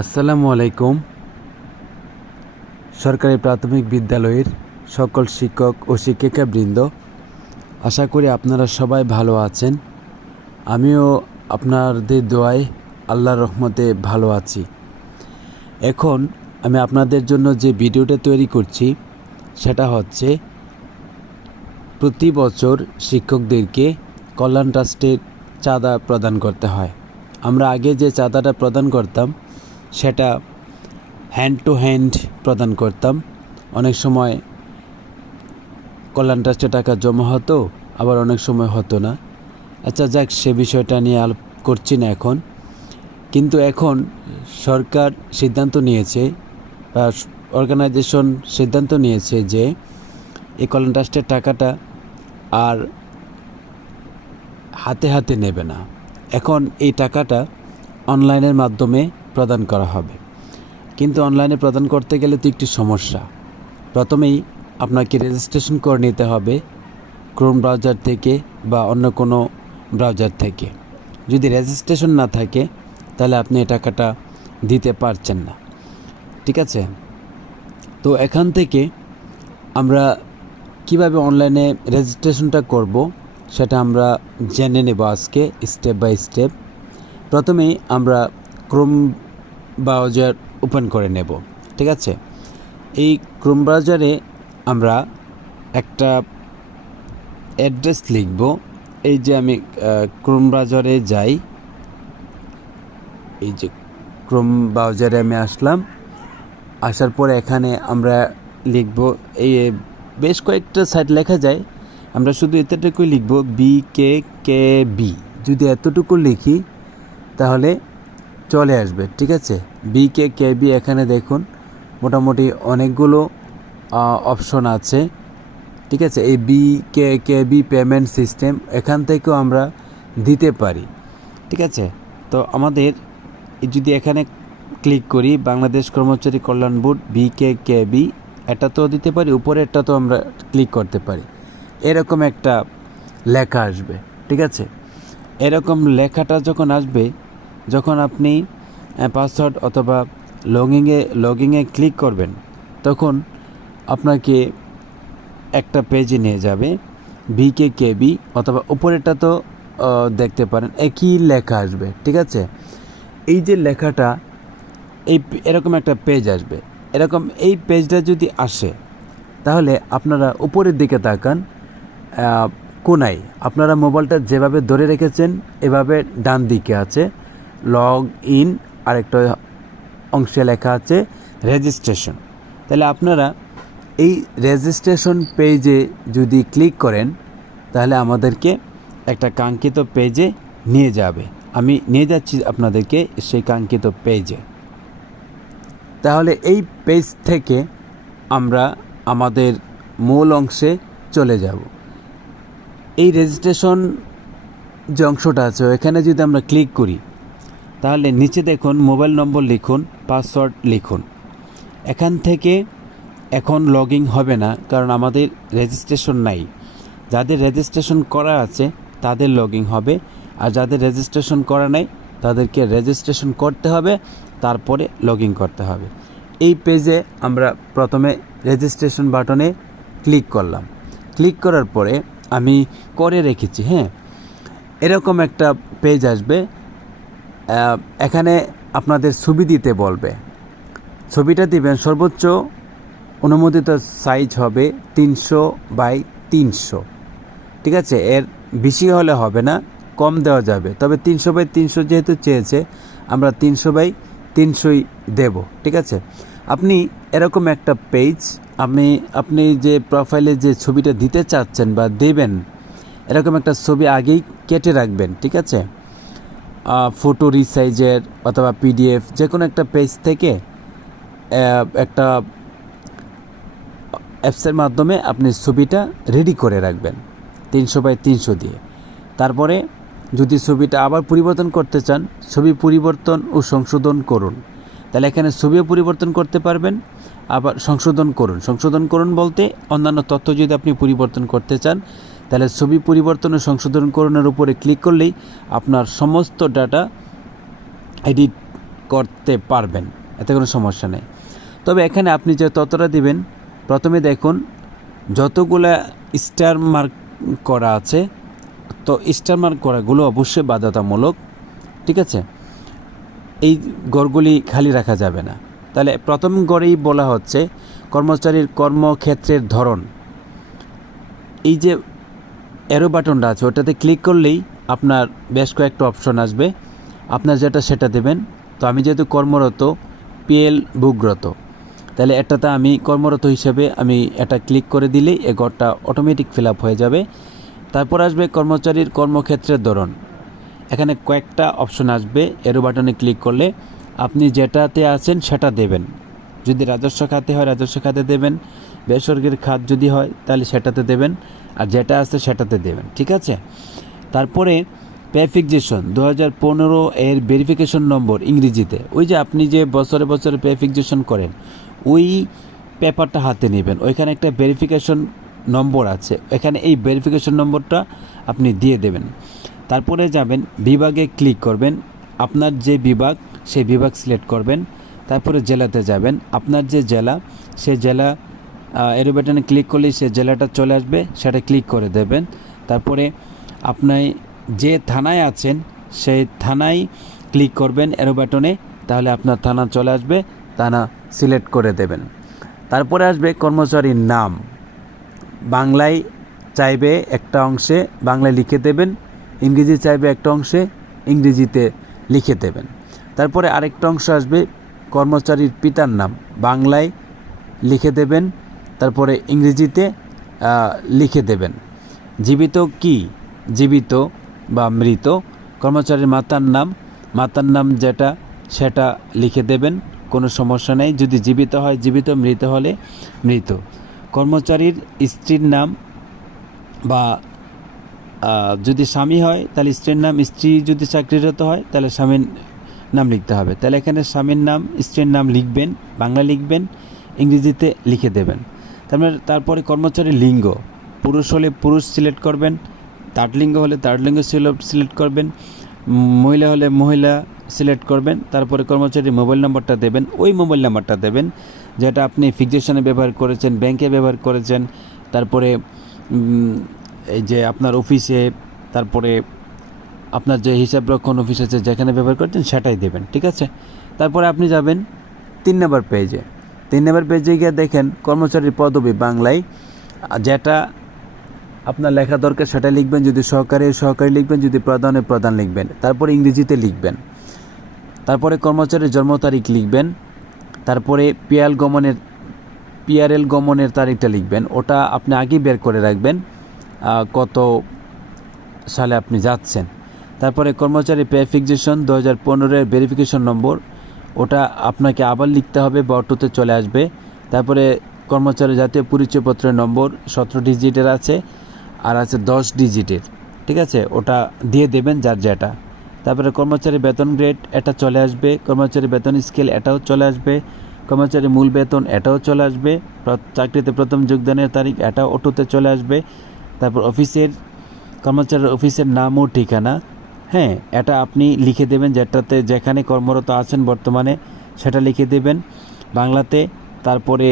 আসসালামু আলাইকুম। সরকারি প্রাথমিক বিদ্যালয়ের সকল শিক্ষক ও শিক্ষিকাবৃন্দ, আশা করি আপনারা সবাই ভালো আছেন। আমিও আপনাদের দোয়ায় আল্লাহর রহমতে ভালো আছি। এখন আমি আপনাদের জন্য যে ভিডিওটা তৈরি করছি, সেটা হচ্ছে প্রতি বছর শিক্ষকদেরকে কল্যাণ ট্রাস্টের চাঁদা প্রদান করতে হয়। আমরা আগে যে চাঁদাটা প্রদান করতাম সেটা হ্যান্ড টু হ্যান্ড প্রদান করতাম। অনেক সময় কল্যাণ ট্রাস্টে টাকা জমা হতো, আবার অনেক সময় হতো না। আচ্ছা যাক, সে বিষয়টা নিয়ে আলোপ করছি না এখন। কিন্তু এখন সরকার সিদ্ধান্ত নিয়েছে, বা অর্গানাইজেশন সিদ্ধান্ত নিয়েছে যে এই কল্যাণ ট্রাস্টের টাকাটা আর হাতে হাতে নেবে না। এখন এই টাকাটা অনলাইনের মাধ্যমে প্রদান করা হবে। কিন্তু অনলাইনে প্রদান করতে গেলে তো একটি সমস্যা। প্রথমেই আপনাকে রেজিস্ট্রেশন করে নিতে হবে ক্রোম ব্রাউজার থেকে বা অন্য কোনো ব্রাউজার থেকে। যদি রেজিস্ট্রেশন না থাকে, তাহলে আপনি এই টাকাটা দিতে পারছেন না। ঠিক আছে? তো এখান থেকে আমরা কীভাবে অনলাইনে রেজিস্ট্রেশনটা করব, সেটা আমরা জেনে নেব আজকে স্টেপ বাই স্টেপ প্রথমেই আমরা ক্রোম ব্রাউজার ওপেন করে নেব, ঠিক আছে? এই ক্রোম ব্রাউজারে আমরা একটা অ্যাড্রেস লিখব। এই যে আমি ক্রোম ব্রাউজারে যাই। এই যে ক্রোম ব্রাউজারে আমি আসলাম। আসার পর এখানে আমরা লিখব, এই বেশ কয়েকটা সাইট লেখা যায়। আমরা শুধু এতটুকুই লিখব বি কে কে বি যদি এতটুকু লিখি, তাহলে চলে আসবে, ঠিক আছে? বি কে কে বি এখানে দেখুন, মোটামুটি অনেকগুলো অপশন আছে, ঠিক আছে? এই B K K B payment system এখান থেকেও আমরা দিতে পারি, ঠিক আছে? তো আমাদের যদি এখানে ক্লিক করি, বাংলাদেশ কর্মচারী কল্যাণ board B K K B এটাতেও দিতে পারি উপরেরটা তো আমরা ক্লিক করতে পারি। এরকম একটা লেখা আসবে, ঠিক আছে? এরকম লেখাটা যখন আসবে যখন আপনি পাসওয়ার্ড অথবা লগিংয়ে লগিংয়ে ক্লিক করবেন, তখন আপনাকে একটা পেজে নিয়ে যাবে বিকে কেবি অথবা উপরেরটা তো দেখতে পারেন, একই লেখা আসবে, ঠিক আছে? এই যে লেখাটা, এই এরকম একটা পেজ আসবে। এরকম এই পেজটা যদি আসে, তাহলে আপনারা উপরের দিকে তাকান কোনায়। আপনারা মোবাইলটা যেভাবে ধরে রেখেছেন, এভাবে ডান দিকে আছে। লগ ইন আরেকটা অংশে লেখা আছে রেজিস্ট্রেশন তাহলে আপনারা এই রেজিস্ট্রেশন পেজে যদি ক্লিক করেন, তাহলে আমাদেরকে একটা কাঙ্ক্ষিত পেজে নিয়ে যাবে। আমি নিয়ে যাচ্ছি আপনাদেরকে সেই কাঙ্ক্ষিত পেজে তাহলে এই পেজ থেকে আমরা আমাদের মূল অংশে চলে যাব। এই রেজিস্ট্রেশন যে অংশটা আছে এখানে যদি আমরা ক্লিক করি তাহলে নিচে দেখুন মোবাইল নম্বর লিখুন, পাসওয়ার্ড লিখুন। এখান থেকে এখন লগইন হবে না, কারণ আমাদের রেজিস্ট্রেশন নাই। যাদের রেজিস্ট্রেশন করা আছে, তাদের লগইন হবে। আর যাদের রেজিস্ট্রেশন করা নাই, তাদেরকে রেজিস্ট্রেশন করতে হবে, তারপরে লগ করতে হবে। এই পেজে আমরা প্রথমে রেজিস্ট্রেশন বাটনে ক্লিক করলাম। ক্লিক করার পরে আমি করে রেখেছি হ্যাঁ? এরকম একটা পেজ আসবে এখানে আপনাদের ছবি দিতে বলবে। ছবিটা দিবেন সর্বোচ্চ অনুমোদিত সাইজ হবে তিনশো বাই তিনশো। ঠিক আছে? এর বেশি হলে হবে না, কম দেওয়া যাবে। তবে তিনশো বাই তিনশো যেহেতু চেয়েছে, আমরা তিনশো বাই তিনশোই দেব। ঠিক আছে? আপনি এরকম একটা পেজ আপনি আপনি যে প্রোফাইলে যে ছবিটা দিতে চাচ্ছেন বা দেবেন, এরকম একটা ছবি আগেই কেটে রাখবেন। ঠিক আছে? ফটো রিসাইজের অথবা পিডিএফ যে কোনো একটা পেজ থেকে একটা অ্যাপসের মাধ্যমে আপনি ছবিটা রেডি করে রাখবেন, তিনশো বাই তিনশো দিয়ে। তারপরে যদি ছবিটা আবার পরিবর্তন করতে চান, ছবি পরিবর্তন ও সংশোধন করুন। তাহলে এখানে ছবিও পরিবর্তন করতে পারবেন, আবার সংশোধন করুন। সংশোধন করুন বলতে অন্যান্য তথ্য যদি আপনি পরিবর্তন করতে চান তাহলে ছবি পরিবর্তন ও সংশোধন করণের উপরে ক্লিক করলেই আপনার সমস্ত ডাটা এডিট করতে পারবেন, এতে কোনো সমস্যা নেই। তবে এখানে আপনি যে ততটা দিবেন, প্রথমে দেখুন, যতগুলা স্টার মার্ক করা আছে, তো স্টার মার্ক করাগুলো অবশ্যই বাধ্যতামূলক, ঠিক আছে? এই গড়গুলি খালি রাখা যাবে না। তাহলে প্রথম গড়েই বলা হচ্ছে কর্মচারীর কর্মক্ষেত্রের ধরন। এই যে অ্যারো বাটনটা আছে, ওটাতে ক্লিক করলেই আপনার বেশ কয়েকটা অপশন আসবে। আপনার যেটা সেটা দেবেন। তো আমি যেহেতু কর্মরত পিএল বুকরত তাহলে এটাতে আমি কর্মরত হিসেবে আমি এটা ক্লিক করে দিলেই এ ঘরটা অটোমেটিক ফিল হয়ে যাবে। তারপর আসবে কর্মচারীর কর্মক্ষেত্রের ধরন। এখানে কয়েকটা অপশন আসবে এরো বাটনে ক্লিক করলে আপনি যেটাতে আছেন সেটা দেবেন। যদি রাজস্ব খাতে হয়, রাজস্ব খাতে দেবেন। বেসরকারি খাত যদি হয়, তাহলে সেটাতে দেবেন। আর যেটা আছে সেটাতে দেবেন, ঠিক আছে? তারপরে পে ফিক্সেশন দু হাজার পনেরো এর ভেরিফিকেশন নম্বর ইংরেজিতে। ওই যে আপনি যে বছরে বছরে পে ফিক্সেশন করেন, ওই পেপারটা হাতে নেবেন। ওইখানে একটা ভেরিফিকেশন নম্বর আছে। এখানে এই ভেরিফিকেশন নম্বরটা আপনি দিয়ে দেবেন। তারপরে যাবেন, বিভাগে ক্লিক করবেন। আপনার যে বিভাগ, সেই বিভাগ সিলেক্ট করবেন। তারপরে জেলাতে যাবেন। আপনার যে জেলা, সে জেলা এরো বাটনে ক্লিক করলেই সে জেলাটা চলে আসবে, সেটা ক্লিক করে দেবেন। তারপরে আপনি যে থানায় আছেন, সেই থানায় ক্লিক করবেন এরো বাটনে, তাহলে আপনার থানা চলে আসবে, থানা সিলেক্ট করে দেবেন। তারপরে আসবে কর্মচারীর নাম। বাংলায় চাইবে একটা অংশে বাংলায় লিখে দেবেন, ইংরেজি চাইবে একটা অংশে ইংরেজিতে লিখে দেবেন। তারপরে আরেকটা অংশ আসবে কর্মচারীর পিতার নাম। বাংলায় লিখে দেবেন তারপরে ইংরেজিতে লিখে দেবেন। জীবিত কি? জীবিত বা মৃত। কর্মচারীর মাতার নাম। মাতার নাম যেটা, সেটা লিখে দেবেন, কোনো সমস্যা নেই। যদি জীবিত হয়, জীবিত, মৃত হলে মৃত। কর্মচারীর স্ত্রীর নাম বা যদি স্বামী হয়, তাহলে স্ত্রীর নাম। স্ত্রী যদি চাকরিরত হয়, তাহলে স্বামীর নাম লিখতে হবে। তাহলে এখানে স্বামীর নাম, স্ত্রীর নাম লিখবেন, বাংলা লিখবেন, ইংরেজিতে লিখে দেবেন। তারপরে তারপরে কর্মচারীর লিঙ্গ। পুরুষ হলে পুরুষ সিলেক্ট করবেন, তার লিঙ্গ হলে তার লিঙ্গ সিলেক্ট করবেন, মহিলা হলে মহিলা সিলেক্ট করবেন, তারপরে কর্মচারীর মোবাইল নাম্বারটা দেবেন, ওই মোবাইল নাম্বারটা দেবেন, যেটা আপনি ফিক্সেশনে ব্যবহার করেছেন ব্যাংকে ব্যবহার করেছেন, তারপরে এই যে আপনার অফিসে তারপরে আপনার যে হিসাব রক্ষণ অফিস আছে যেখানে ব্যবহার করছেন, সেটাই দেবেন, ঠিক আছে? তারপরে আপনি যাবেন তিন নম্বর পেজে তিন নম্বর পেজে গিয়ে দেখেন কর্মচারীর পদবি বাংলায়। যেটা আপনার লেখা দরকার সেটা লিখবেন, যদি সহকারী সহকারী লিখবেন, যদি প্রধানে, প্রধান লিখবেন। তারপরে ইংরেজিতে লিখবেন। তারপরে কর্মচারীর জন্ম তারিখ লিখবেন। তারপরে পিয়াল গমনের পিআরএল গমনের তারিখটা লিখবেন। ওটা আপনি আগেই বের করে রাখবেন কত সালে আপনি যাচ্ছেন। তারপরে কর্মচারী পে ফিক্সেশন দু হাজার পনেরোর ভেরিফিকেশন নম্বর ওটা আপনাকে আবার লিখতে হবে বা অটোতে চলে আসবে। তারপরে কর্মচারী জাতীয় পরিচয়পত্রের নম্বর সতেরো ডিজিটের আছে আর আছে দশ ডিজিটের, ঠিক আছে? ওটা দিয়ে দেবেন যার যেটা। তারপরে কর্মচারী বেতন গ্রেড এটা চলে আসবে, কর্মচারী বেতন স্কেল এটাও চলে আসবে, কর্মচারী মূল বেতন এটাও চলে আসবে চাকরিতে প্রথম যোগদানের তারিখ এটাও অটোতে চলে আসবে, তারপর অফিসের, কর্মচারীর অফিসের নাম ও ঠিকানা হ্যাঁ এটা আপনি লিখে দেবেন যেটাতে যেখানে কর্মরত আছেন বর্তমানে, সেটা লিখে দেবেন বাংলাতে, তারপরে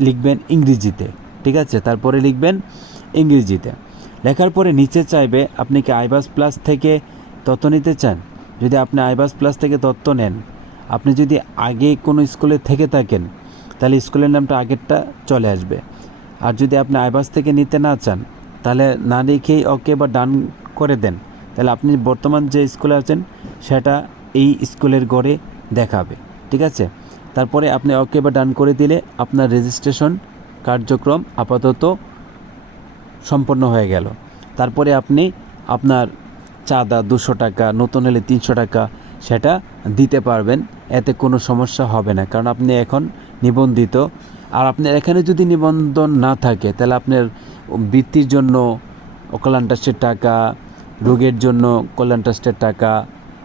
লিখবেন ইংরেজিতে, ঠিক আছে? তারপরে লিখবেন ইংরেজিতে। লেখার পরে নিচে চাইবে, আপনি কি আইবাস প্লাস থেকে তথ্য নিতে চান? যদি আপনি আইবাস প্লাস থেকে তথ্য নেন, আপনি যদি আগে কোনো স্কুলে থেকে থাকেন, তাহলে স্কুলের নামটা আগেরটা চলে আসবে। আর যদি আপনি আইবাস থেকে নিতে না চান, তাহলে না লিখেই ওকে বা ডান করে দেন। তাহলে আপনি বর্তমান যে স্কুলে আছেন, সেটা এই স্কুলের গড়ে দেখাবে, ঠিক আছে? তারপরে আপনি ওকে বা ডান করে দিলে আপনার রেজিস্ট্রেশন কার্যক্রম আপাতত সম্পন্ন হয়ে গেল। তারপরে আপনি আপনার চাঁদা দুশো টাকা, নতুন হলে তিনশো টাকা, সেটা দিতে পারবেন, এতে কোনো সমস্যা হবে না, কারণ আপনি এখন নিবন্ধিত। আর আপনার এখানে যদি নিবন্ধন না থাকে, তাহলে আপনার বৃত্তির জন্য কল্যাণ টাকা রোগের জন্য কল্যাণ ট্রাস্টের টাকা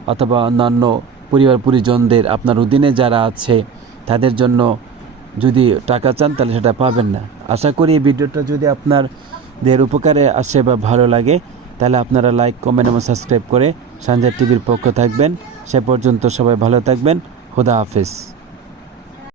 অথবা অন্যান্য পরিবার পরিজনদের আপনার অধীনে যারা আছে, তাদের জন্য যদি টাকা চান, তাহলে সেটা পাবেন না। আশা করি এই ভিডিওটা যদি আপনার দের উপকারে আসে বা ভালো লাগে, তাহলে আপনারা লাইক, কমেন্ট এবং সাবস্ক্রাইব করে সানজার টিভির পক্ষ থাকবেন। সে পর্যন্ত সবাই ভালো থাকবেন। খোদা হাফেজ।